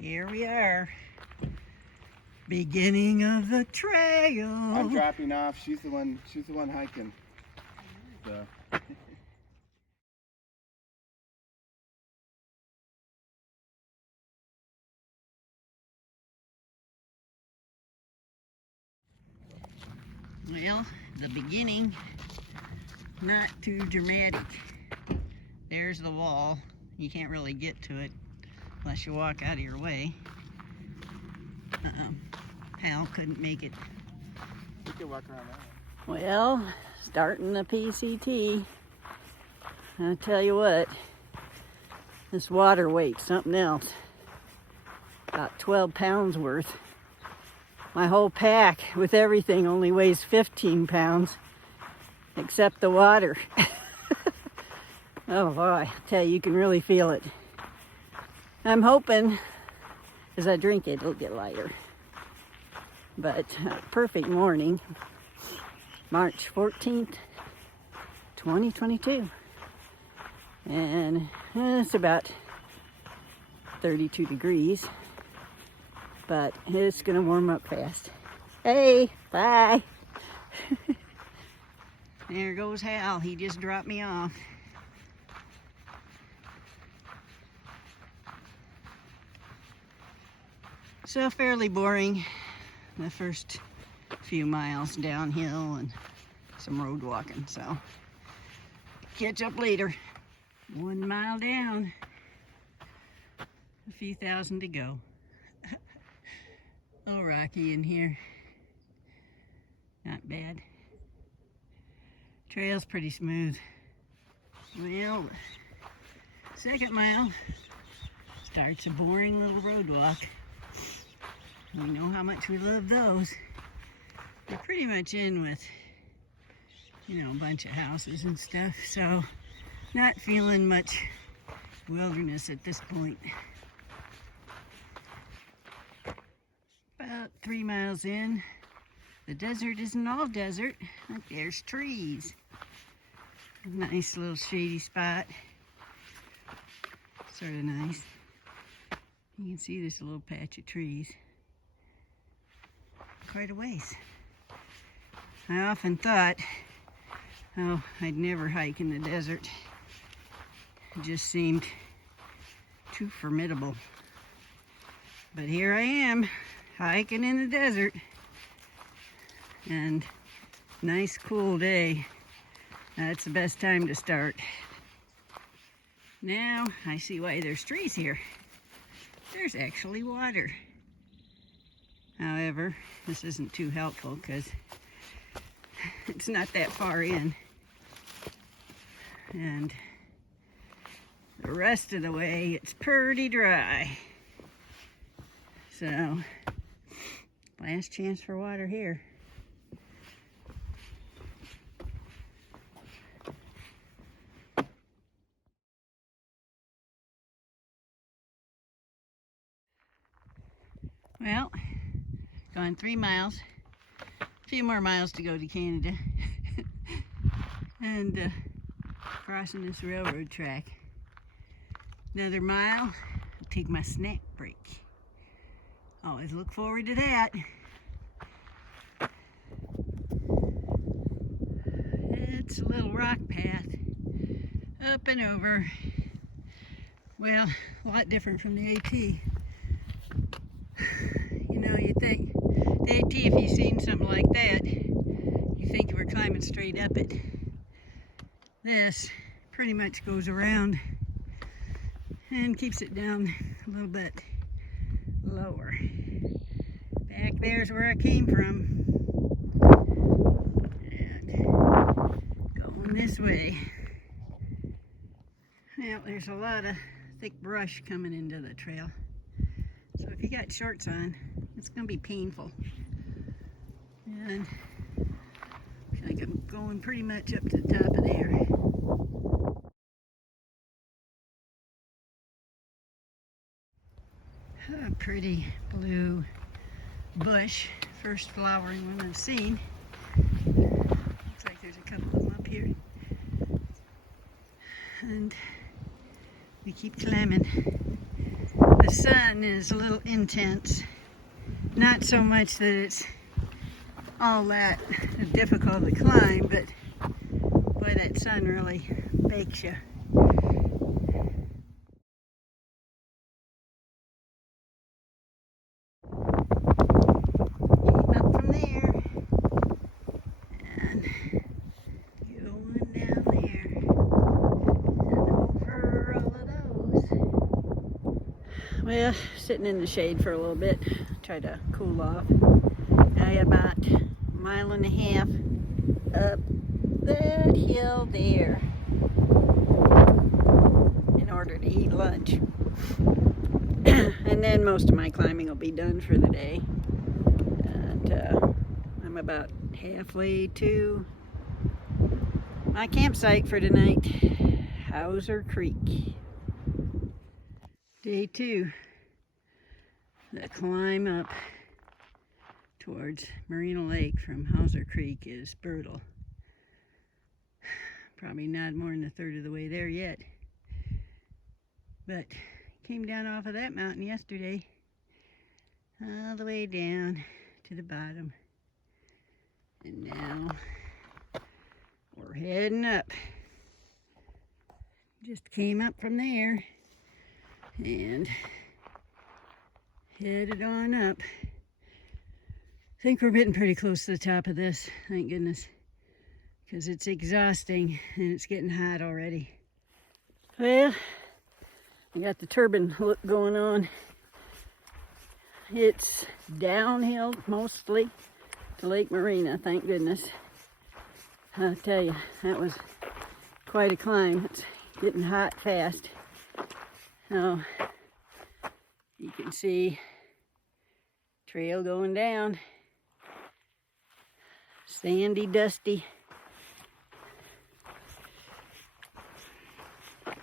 Here we are. Beginning of the trail. I'm dropping off. She's the one hiking. So. Well, the beginning, not too dramatic. There's the wall. You can't really get to it unless you walk out of your way. Hal couldn't make it. We can walk around that way. Well, starting the PCT. I'll tell you what, this water weight's something else. About 12 pounds worth. My whole pack with everything only weighs 15 pounds, except the water. Oh boy, I tell you, you can really feel it. I'm hoping as I drink it, it'll get lighter. But perfect morning, March 14th, 2022. And it's about 32 degrees, but it's gonna warm up fast. Hey, bye. There goes Hal, he just dropped me off. So fairly boring, the first few miles downhill and some road walking, so catch up later. 1 mile down, a few thousand to go. Oh, rocky in here. Not bad. Trail's pretty smooth. Well, second mile starts a boring little road walk. We know how much we love those. We're pretty much in with, you know, a bunch of houses and stuff, so not feeling much wilderness at this point. About 3 miles in, the desert isn't all desert. Look, there's trees. A nice little shady spot. Sort of nice. You can see this little patch of trees. Quite a ways. I often thought, oh, I'd never hike in the desert. It just seemed too formidable. But here I am, hiking in the desert. And nice cool day. That's the best time to start. Now I see why there's trees here. There's actually water. However, this isn't too helpful because it's not that far in. And the rest of the way, it's pretty dry. So, last chance for water here. Well, gone 3 miles, a few more miles to go to Canada, and crossing this railroad track. Another mile, I'll take my snack break. Always look forward to that. It's a little rock path, up and over. Well, a lot different from the AT. You know, you think, the AT, if you've seen something like that, you think you were climbing straight up it. This pretty much goes around and keeps it down a little bit lower. Back there's where I came from. And going this way. Well, there's a lot of thick brush coming into the trail. So if you got shorts on, it's going to be painful. And I feel like I'm going pretty much up to the top of there. A pretty blue bush, first flowering one I've seen. Looks like there's a couple of them up here. And we keep climbing. the sun is a little intense. Not so much that it's all that difficult to climb, but boy, that sun really bakes you. Up from there and going down there and over all of those. Well, sitting in the shade for a little bit, try to cool off. I about a mile and a half up that hill there in order to eat lunch. And then most of my climbing will be done for the day. And I'm about halfway to my campsite for tonight, Hauser Creek. Day 2. The climb up towards Marina Lake from Hauser Creek is brutal. Probably not more than a third of the way there yet. But came down off of that mountain yesterday, all the way down to the bottom. And now we're heading up. Just came up from there and headed on up. I think we're getting pretty close to the top of this, thank goodness, because it's exhausting and it's getting hot already. Well, I got the Turbine look going on. It's downhill mostly to Lake Marina, thank goodness. I'll tell you, that was quite a climb. It's getting hot fast. Now, you can see trail going down. Sandy, dusty. A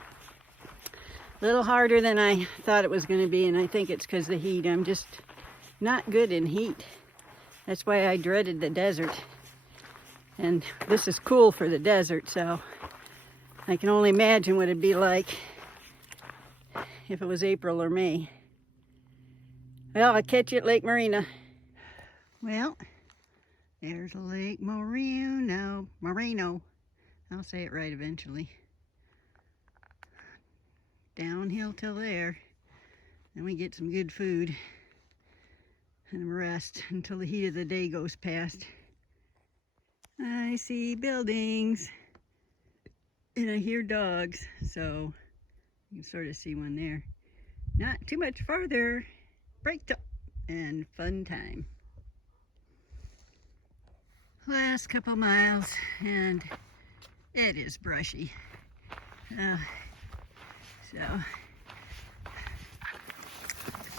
little harder than I thought it was going to be, and I think it's because of the heat. I'm just not good in heat. That's why I dreaded the desert. And this is cool for the desert, so I can only imagine what it'd be like if it was April or May. Well, I'll catch you at Lake Marina. Well, there's Lake Moreno. I'll say it right eventually. Downhill till there. Then we get some good food and rest until the heat of the day goes past. I see buildings and I hear dogs, so you can sort of see one there. Not too much farther. Break time and fun time. Last couple miles and it is brushy. So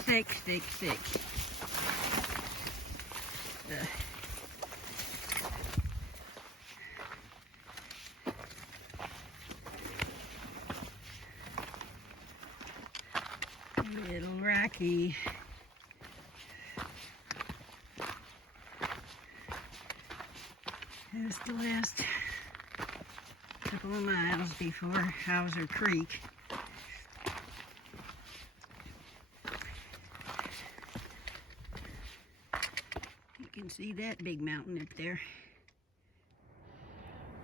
thick. A little rocky. That's the last couple of miles before Hauser Creek. You can see that big mountain up there.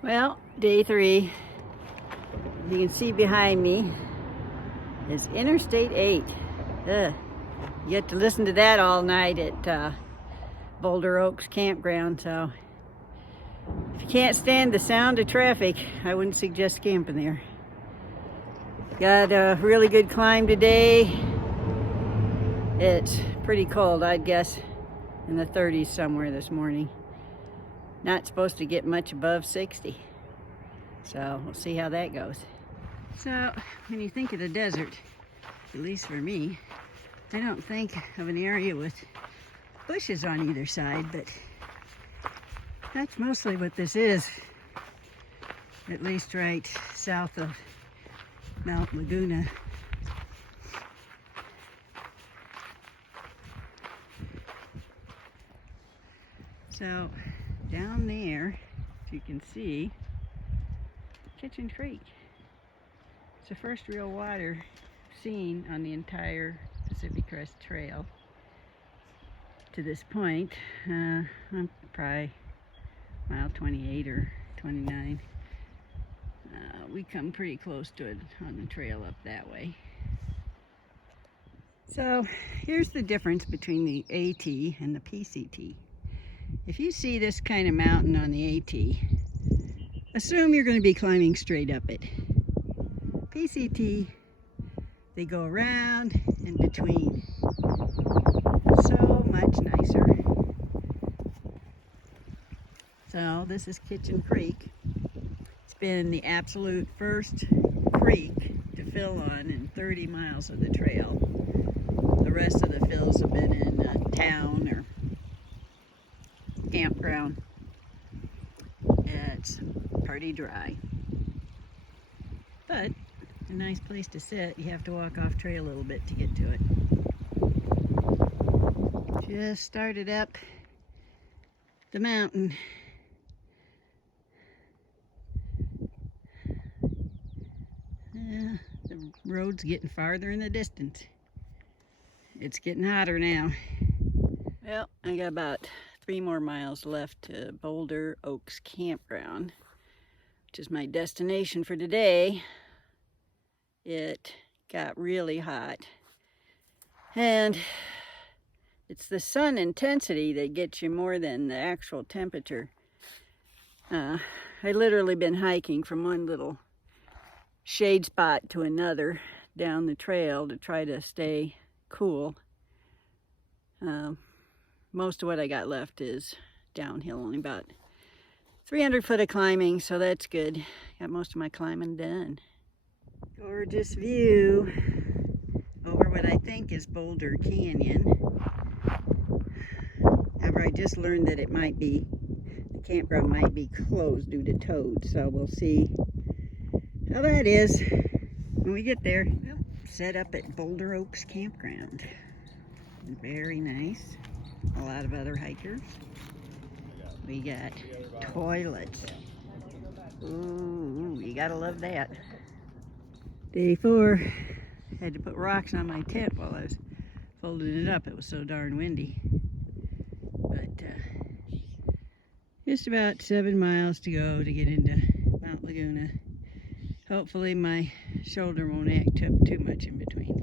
Well, day 3. You can see behind me is Interstate 8. You get to listen to that all night at Boulder Oaks campground, so if you can't stand the sound of traffic, I wouldn't suggest camping there. Got a really good climb today. It's pretty cold, I'd guess in the 30s somewhere this morning. Not supposed to get much above 60. So we'll see how that goes. So when you think of the desert, at least for me, I don't think of an area with bushes on either side, but that's mostly what this is, at least right south of Mt Laguna. So down there, if you can see, Kitchen Creek. It's the first real water seen on the entire Pacific Crest Trail to this point. I'm probably mile 28 or 29. We come pretty close to it on the trail up that way. So here's the difference between the AT and the PCT. If you see this kind of mountain on the AT, assume you're going to be climbing straight up it. PCT, they go around and between. So much nicer. So this is Kitchen Creek. It's been the absolute first creek to fill on in 30 miles of the trail. The rest of the fills have been in a town or campground. It's pretty dry, but a nice place to sit. You have to walk off trail a little bit to get to it. Just started up the mountain. The road's getting farther in the distance. It's getting hotter now. Well, I got about 3 more miles left to Boulder Oaks campground, which is my destination for today. It got really hot, and it's the sun intensity that gets you more than the actual temperature. I literally been hiking from one little shade spot to another down the trail to try to stay cool. Most of what I got left is downhill, only about 300 foot of climbing, so that's good. Got most of my climbing done. Gorgeous view over what I think is Boulder Canyon. However, I just learned that the campground might be closed due to toads, so we'll see how that is when we get there. Well, set up at Boulder Oaks campground. Very nice. A lot of other hikers. We got toilets. Ooh, you gotta love that. Day 4, had to put rocks on my tent while I was folding it up. It was so darn windy. But just about 7 miles to go to get into Mt Laguna. Hopefully my shoulder won't act up too much in between.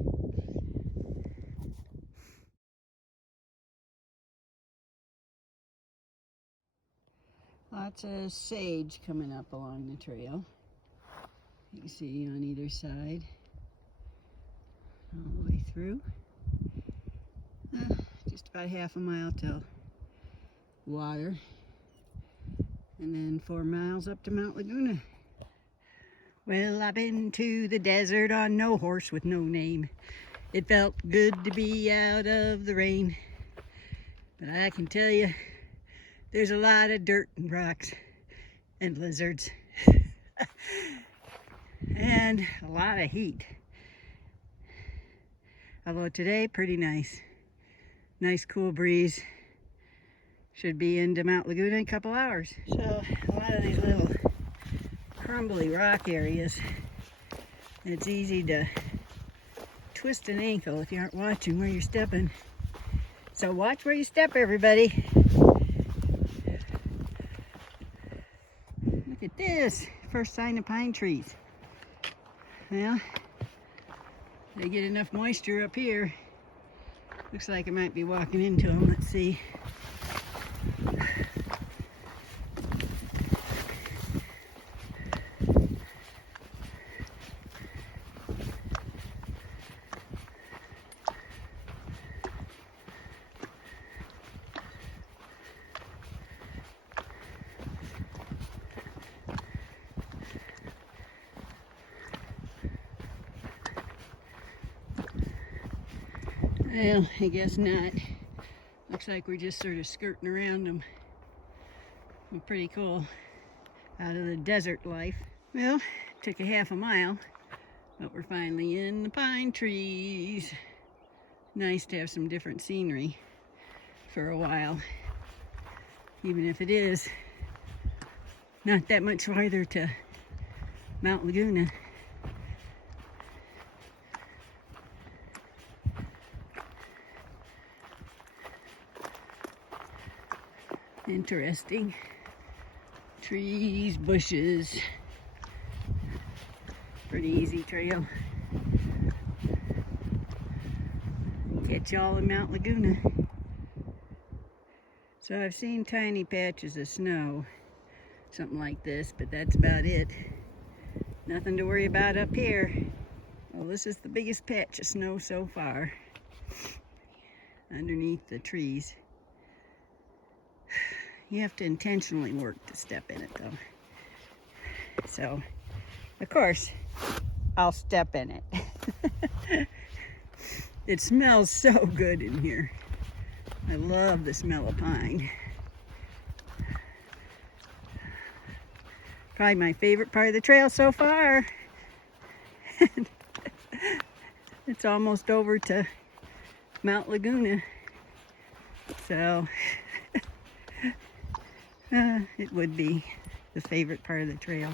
Lots of sage coming up along the trail. You can see on either side, all the way through. Just about half a mile till water, and then 4 miles up to Mt Laguna. Well, I've been to the desert on no horse with no name. It felt good to be out of the rain, but I can tell you, there's a lot of dirt and rocks and lizards and a lot of heat. Although today, pretty nice. Nice cool breeze. Should be into Mt Laguna in a couple hours. So a lot of these little crumbly rock areas, it's easy to twist an ankle if you aren't watching where you're stepping. So watch where you step, everybody. Look at this, first sign of pine trees. Well, they get enough moisture up here. Looks like I might be walking into them. Let's see. Well, I guess not. Looks like we're just sort of skirting around them. Well, pretty cool. Out of the desert life. Well, took a half a mile, but we're finally in the pine trees. Nice to have some different scenery for a while, even if it is not that much farther to Mt Laguna. Interesting. Trees, bushes. Pretty easy trail. Catch y'all in Mt Laguna. So I've seen tiny patches of snow, something like this, but that's about it. Nothing to worry about up here. Well, this is the biggest patch of snow so far, underneath the trees. You have to intentionally work to step in it though. So, of course, I'll step in it. It smells so good in here. I love the smell of pine. Probably my favorite part of the trail so far. It's almost over to Mt Laguna. So, it would be the favorite part of the trail.